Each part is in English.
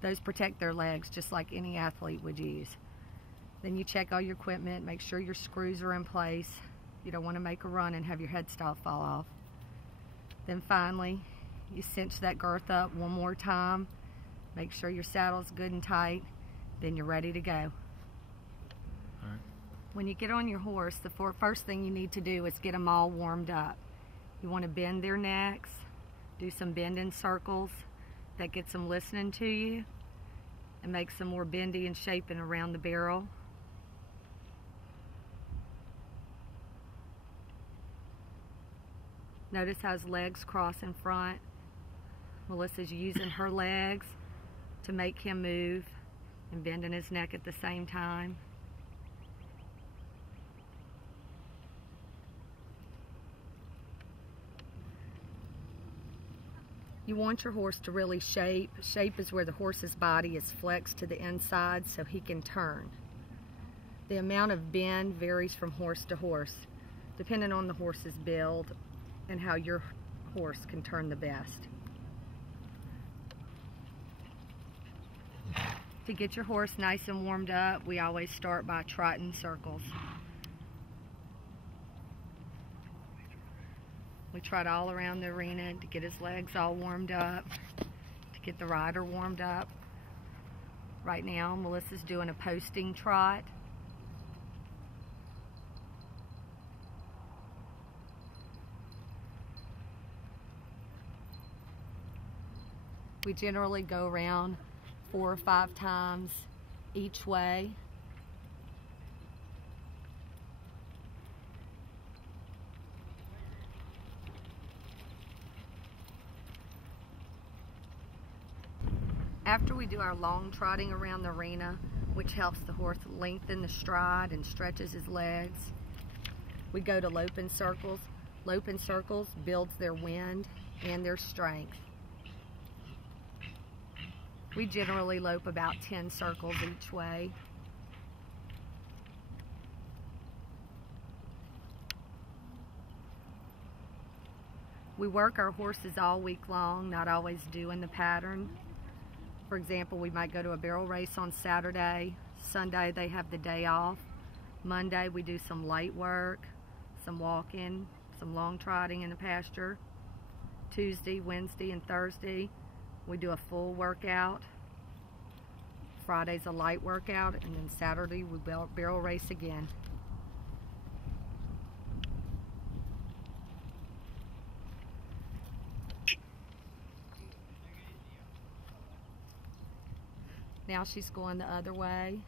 Those protect their legs just like any athlete would use. Then you check all your equipment, make sure your screws are in place. You don't want to make a run and have your headstock fall off. Then finally, you cinch that girth up one more time. Make sure your saddle's good and tight. Then you're ready to go. All right. When you get on your horse, the first thing you need to do is get them all warmed up. You want to bend their necks, do some bending circles. That gets them listening to you and makes them more bendy and shaping around the barrel. Notice how his legs cross in front. Melissa's using her legs to make him move and bending his neck at the same time. You want your horse to really shape. Shape is where the horse's body is flexed to the inside so he can turn. The amount of bend varies from horse to horse, depending on the horse's build and how your horse can turn the best. To get your horse nice and warmed up, we always start by trotting circles. We trot all around the arena to get his legs all warmed up, to get the rider warmed up. Right now, Melissa's doing a posting trot. We generally go around 4 or 5 times each way. After we do our long trotting around the arena, which helps the horse lengthen the stride and stretches his legs, we go to loping circles. Loping circles builds their wind and their strength. We generally lope about 10 circles each way. We work our horses all week long, not always doing the pattern. For example, we might go to a barrel race on Saturday. Sunday they have the day off. Monday we do some light work, some walking, some long trotting in the pasture. Tuesday, Wednesday, and Thursday we do a full workout. Friday's a light workout, and then Saturday we barrel race again. Now she's going the other way.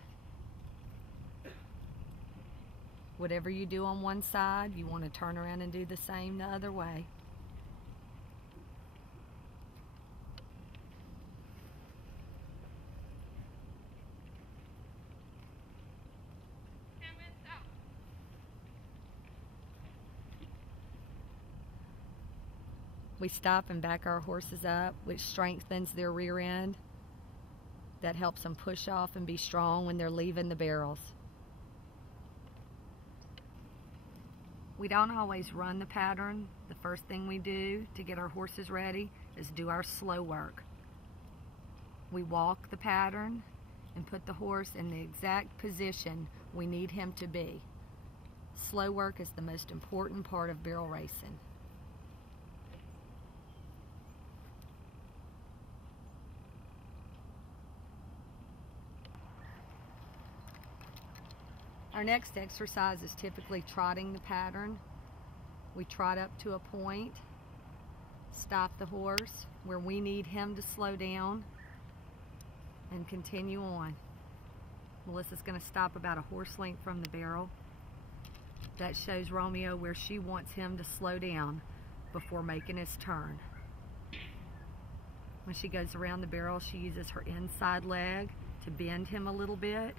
Whatever you do on one side, you want to turn around and do the same the other way. We stop and back our horses up, which strengthens their rear end. That helps them push off and be strong when they're leaving the barrels. We don't always run the pattern. The first thing we do to get our horses ready is do our slow work. We walk the pattern and put the horse in the exact position we need him to be. Slow work is the most important part of barrel racing. Our next exercise is typically trotting the pattern. We trot up to a point, stop the horse where we need him to slow down, and continue on. Melissa's going to stop about a horse length from the barrel. That shows Romeo where she wants him to slow down before making his turn. When she goes around the barrel, she uses her inside leg to bend him a little bit.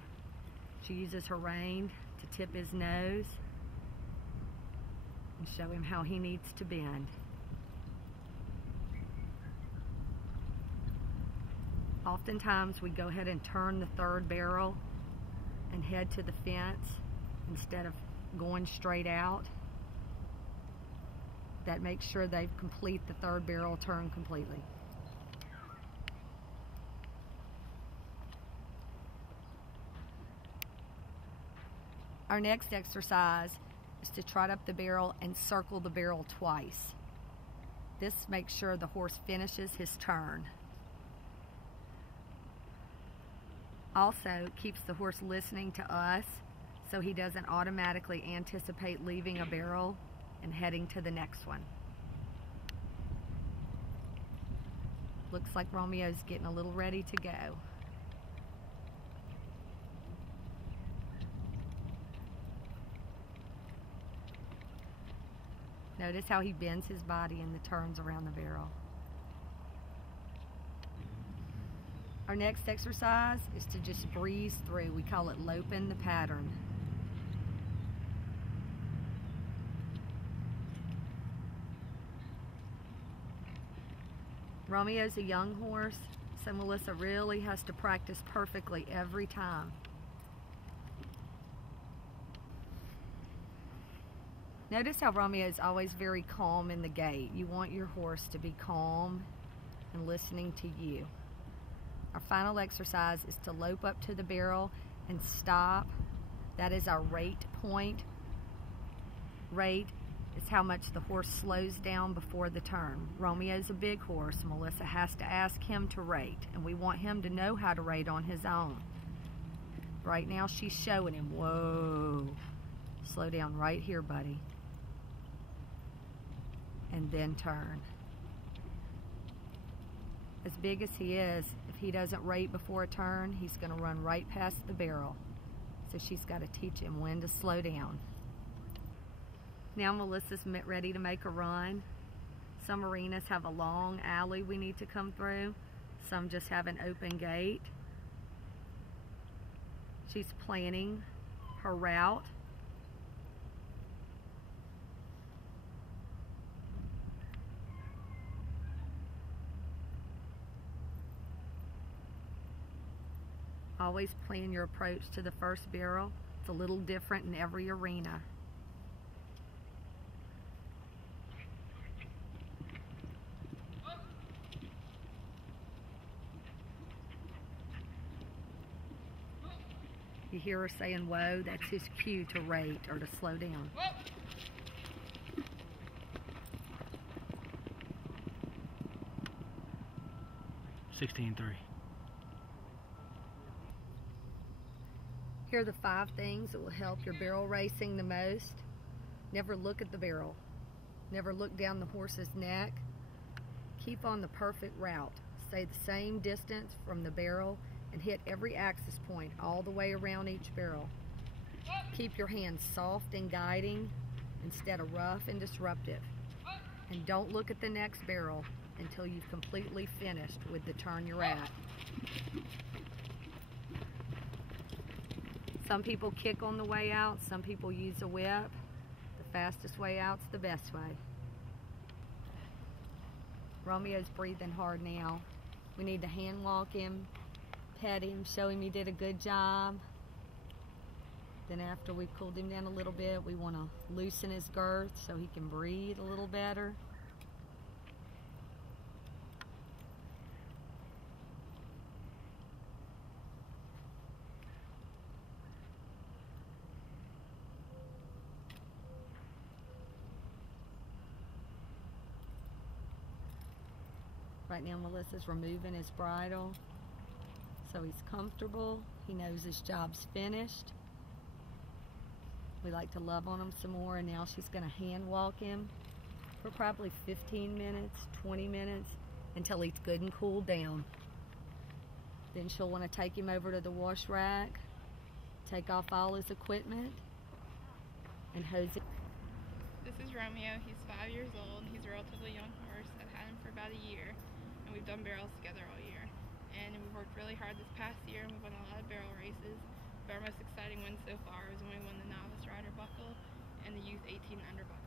She uses her rein to tip his nose and show him how he needs to bend. Oftentimes we go ahead and turn the third barrel and head to the fence instead of going straight out. That makes sure they complete the third barrel turn completely. Our next exercise is to trot up the barrel and circle the barrel twice. This makes sure the horse finishes his turn. Also, keeps the horse listening to us so he doesn't automatically anticipate leaving a barrel and heading to the next one. Looks like Romeo's getting a little ready to go. Notice how he bends his body in the turns around the barrel. Our next exercise is to just breeze through. We call it loping the pattern. Romeo's a young horse, so Melissa really has to practice perfectly every time. Notice how Romeo is always very calm in the gait. You want your horse to be calm and listening to you. Our final exercise is to lope up to the barrel and stop. That is our rate point. Rate is how much the horse slows down before the turn. Romeo's a big horse. Melissa has to ask him to rate, and we want him to know how to rate on his own. Right now she's showing him. Whoa. Slow down right here, buddy. And then turn. As big as he is, if he doesn't rate before a turn, he's going to run right past the barrel. So she's got to teach him when to slow down. Now Melissa's ready to make a run. Some arenas have a long alley we need to come through. Some just have an open gate. She's planning her route. Always plan your approach to the first barrel. It's a little different in every arena. You hear her saying, whoa, that's his cue to rate or to slow down. 16-3. Here are the 5 things that will help your barrel racing the most. Never look at the barrel. Never look down the horse's neck. Keep on the perfect route. Stay the same distance from the barrel and hit every axis point all the way around each barrel. Keep your hands soft and guiding instead of rough and disruptive. And don't look at the next barrel until you've completely finished with the turn you're at. Some people kick on the way out, some people use a whip. The fastest way out's the best way. Romeo's breathing hard now. We need to hand walk him, pet him, show him he did a good job. Then after we cooled him down a little bit, we want to loosen his girth so he can breathe a little better. Right now Melissa's removing his bridle so he's comfortable. He knows his job's finished. We like to love on him some more, and now she's going to hand walk him for probably 15 minutes, 20 minutes until he's good and cooled down. Then she'll want to take him over to the wash rack, take off all his equipment, and hose it. This is Romeo. He's 5 years old. He's a relatively young horse. I've had him for about a year, and we've done barrels together all year. And we've worked really hard this past year, and we've won a lot of barrel races. But our most exciting win so far is when we won the Novice Rider Buckle and the Youth 18 Under Buckle.